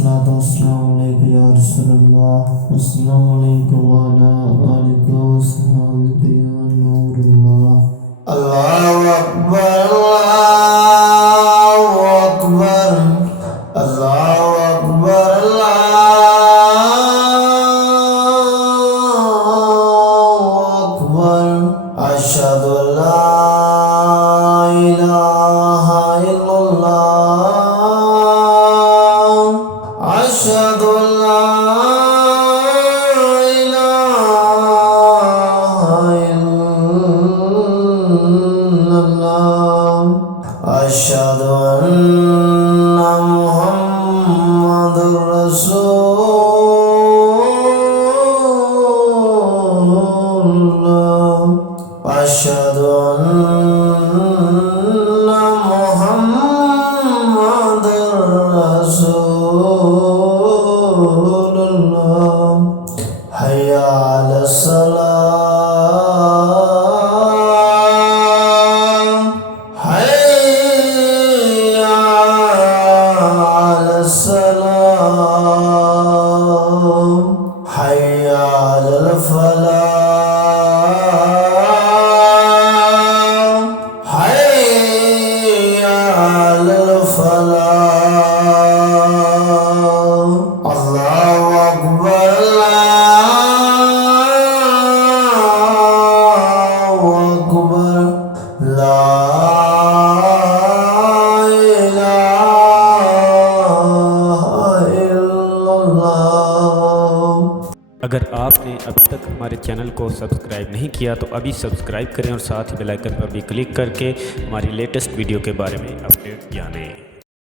अस्सलाम अलैकुम या रसूलल्लाह। अस्सलाम अलैकुम व अला आलिका व अस्हाबिका या नूरल्लाह। अल्लाहु अकबर अल्लाहु अकबर अल्लाहु अकबर अल्लाहु अकबर। अशहदु अल्ला इलाहा इल्लल्लाह अशहदु अल्ला इलाहा इल्लल्लाह अशहदु अन्ना मुहम्मदुर रसूलुल्लाह अशहदु अन्ना मुहम्मदुर रसूलुल्लाह। हय्या अलस्सलाम हय्या अलस्सलाम हय्या अलल फलाह हय्या अलल फलाह। अल्लाहु अकबर अल्लाहु अकबर ला इलाहा इल्लल्लाह। अगर आपने अभी तक हमारे चैनल को सब्सक्राइब नहीं किया तो अभी सब्सक्राइब करें और साथ ही बेल आइकन पर भी क्लिक करके हमारी लेटेस्ट वीडियो के बारे में अपडेट जानें।